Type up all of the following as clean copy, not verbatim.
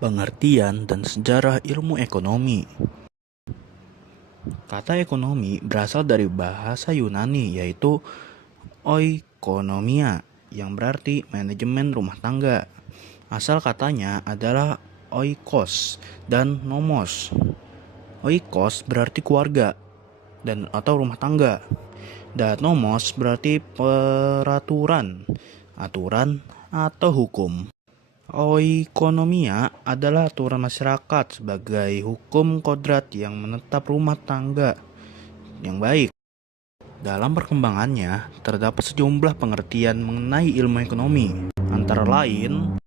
Pengertian dan sejarah ilmu ekonomi. Kata ekonomi berasal dari bahasa Yunani yaitu oikonomia yang berarti manajemen rumah tangga. Asal katanya adalah oikos dan nomos. Oikos berarti keluarga dan atau rumah tangga. Dan nomos berarti peraturan, aturan atau hukum. Oikonomia adalah aturan masyarakat sebagai hukum kodrat yang menetap rumah tangga yang baik. Dalam perkembangannya, terdapat sejumlah pengertian mengenai ilmu ekonomi. Antara lain,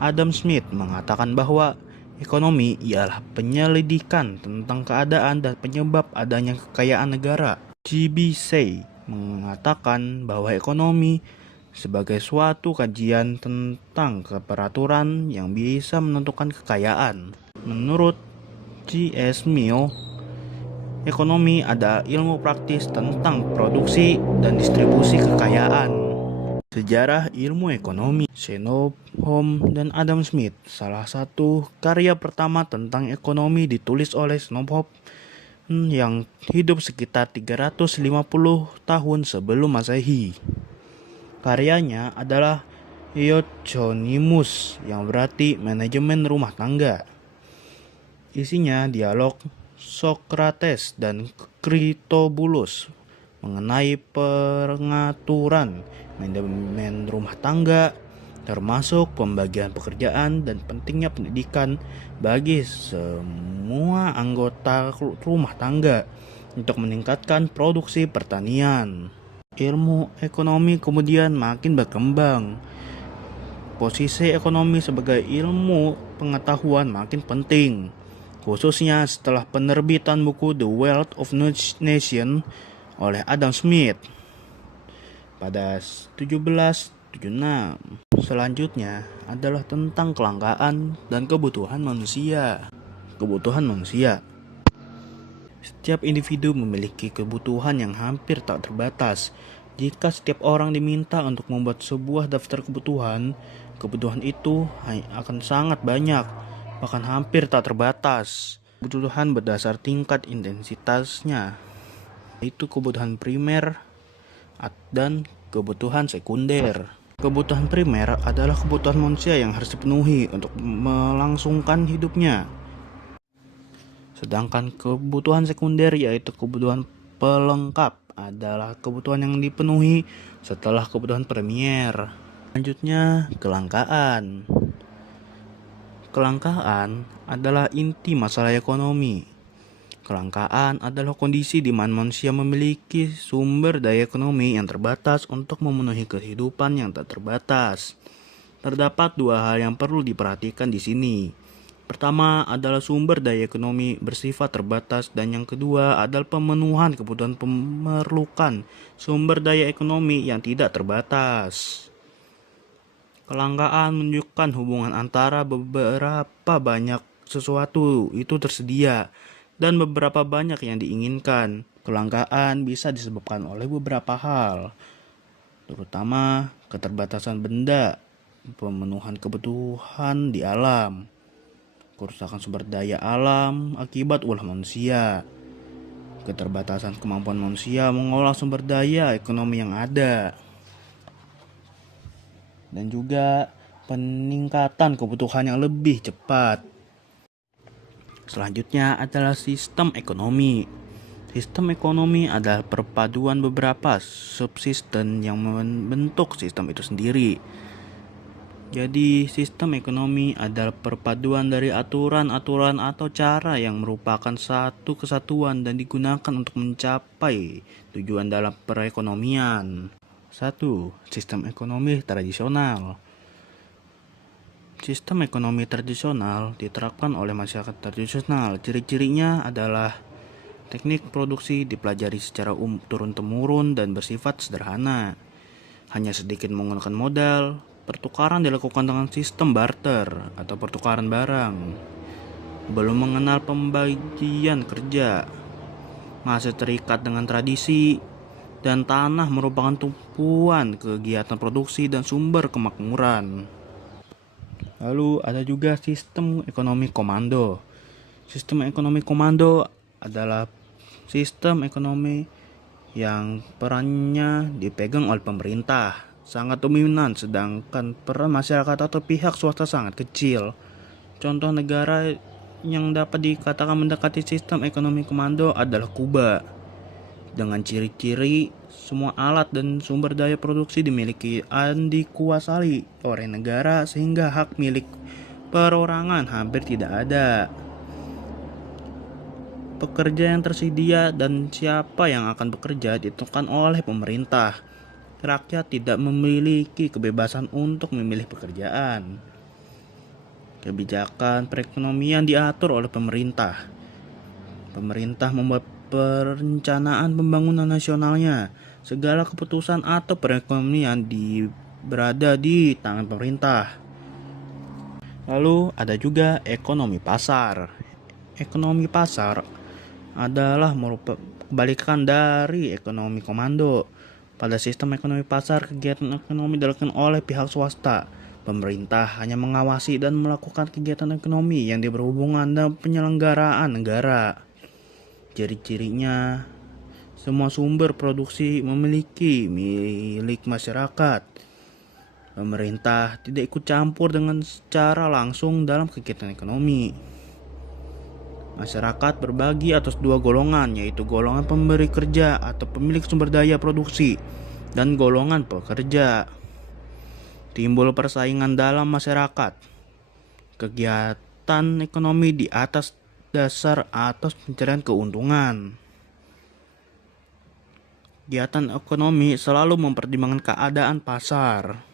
Adam Smith mengatakan bahwa ekonomi ialah penyelidikan tentang keadaan dan penyebab adanya kekayaan negara. G.B. Say mengatakan bahwa ekonomi sebagai suatu kajian tentang keperaturan yang bisa menentukan kekayaan. Menurut G.S. Mill, ekonomi adalah ilmu praktis tentang produksi dan distribusi kekayaan. Sejarah ilmu ekonomi, Xenophon dan Adam Smith. Salah satu karya pertama tentang ekonomi ditulis oleh Xenophon yang hidup sekitar 350 tahun sebelum Masehi. Karyanya adalah Euphonimus yang berarti manajemen rumah tangga. Isinya dialog Socrates dan Critobulus mengenai pengaturan manajemen rumah tangga, termasuk pembagian pekerjaan dan pentingnya pendidikan bagi semua anggota rumah tangga untuk meningkatkan produksi pertanian. Ilmu ekonomi kemudian makin berkembang. Posisi ekonomi sebagai ilmu pengetahuan makin penting, khususnya setelah penerbitan buku The Wealth of Nations oleh Adam Smith pada 1776. Selanjutnya adalah tentang kelangkaan dan kebutuhan manusia. Kebutuhan manusia. Setiap individu memiliki kebutuhan yang hampir tak terbatas. Jika setiap orang diminta untuk membuat sebuah daftar kebutuhan, kebutuhan itu akan sangat banyak, bahkan hampir tak terbatas. Kebutuhan berdasar tingkat intensitasnya, yaitu kebutuhan primer dan kebutuhan sekunder. Kebutuhan primer adalah kebutuhan manusia yang harus dipenuhi untuk melangsungkan hidupnya. Sedangkan kebutuhan sekunder yaitu kebutuhan pelengkap adalah kebutuhan yang dipenuhi setelah kebutuhan primer. Selanjutnya, kelangkaan. Kelangkaan adalah inti masalah ekonomi. Kelangkaan adalah kondisi di mana manusia memiliki sumber daya ekonomi yang terbatas untuk memenuhi kehidupan yang tak terbatas. Terdapat dua hal yang perlu diperhatikan di sini. Pertama adalah sumber daya ekonomi bersifat terbatas dan yang kedua adalah pemenuhan kebutuhan memerlukan sumber daya ekonomi yang tidak terbatas. Kelangkaan menunjukkan hubungan antara beberapa banyak sesuatu itu tersedia dan beberapa banyak yang diinginkan. Kelangkaan bisa disebabkan oleh beberapa hal, terutama keterbatasan benda, pemenuhan kebutuhan di alam, kerusakan sumber daya alam akibat ulah manusia, keterbatasan kemampuan manusia mengolah sumber daya ekonomi yang ada, dan juga peningkatan kebutuhan yang lebih cepat. Selanjutnya adalah sistem ekonomi. Sistem ekonomi adalah perpaduan beberapa subsistem yang membentuk sistem itu sendiri. Jadi, sistem ekonomi adalah perpaduan dari aturan-aturan atau cara yang merupakan satu kesatuan dan digunakan untuk mencapai tujuan dalam perekonomian. 1. Sistem ekonomi tradisional. Sistem ekonomi tradisional diterapkan oleh masyarakat tradisional. Ciri-cirinya adalah teknik produksi dipelajari secara turun-temurun dan bersifat sederhana. Hanya sedikit menggunakan modal. Pertukaran dilakukan dengan sistem barter atau pertukaran barang. Belum mengenal pembagian kerja. Masih terikat dengan tradisi, dan tanah merupakan tumpuan kegiatan produksi dan sumber kemakmuran. Lalu ada juga sistem ekonomi komando. Sistem ekonomi komando adalah sistem ekonomi yang perannya dipegang oleh pemerintah sangat dominan, sedangkan peran masyarakat atau pihak swasta sangat kecil. Contoh negara yang dapat dikatakan mendekati sistem ekonomi komando adalah Kuba. Dengan ciri-ciri semua alat dan sumber daya produksi dimiliki dan dikuasai oleh negara sehingga hak milik perorangan hampir tidak ada. Pekerja yang tersedia dan siapa yang akan bekerja ditentukan oleh pemerintah. Rakyat tidak memiliki kebebasan untuk memilih pekerjaan. Kebijakan perekonomian diatur oleh pemerintah. Pemerintah membuat perencanaan pembangunan nasionalnya. Segala keputusan atau perekonomian berada di tangan pemerintah. Lalu ada juga ekonomi pasar. Ekonomi pasar adalah merupakan kebalikan dari ekonomi komando. Pada sistem ekonomi pasar, kegiatan ekonomi dilakukan oleh pihak swasta. Pemerintah hanya mengawasi dan melakukan kegiatan ekonomi yang berhubungan dengan penyelenggaraan negara. Ciri-cirinya, semua sumber produksi memiliki milik masyarakat. Pemerintah tidak ikut campur dengan secara langsung dalam kegiatan ekonomi. Masyarakat berbagi atas dua golongan, yaitu golongan pemberi kerja atau pemilik sumber daya produksi dan golongan pekerja. Timbul persaingan dalam masyarakat. Kegiatan ekonomi di atas dasar atas pencarian keuntungan. Kegiatan ekonomi selalu mempertimbangkan keadaan pasar.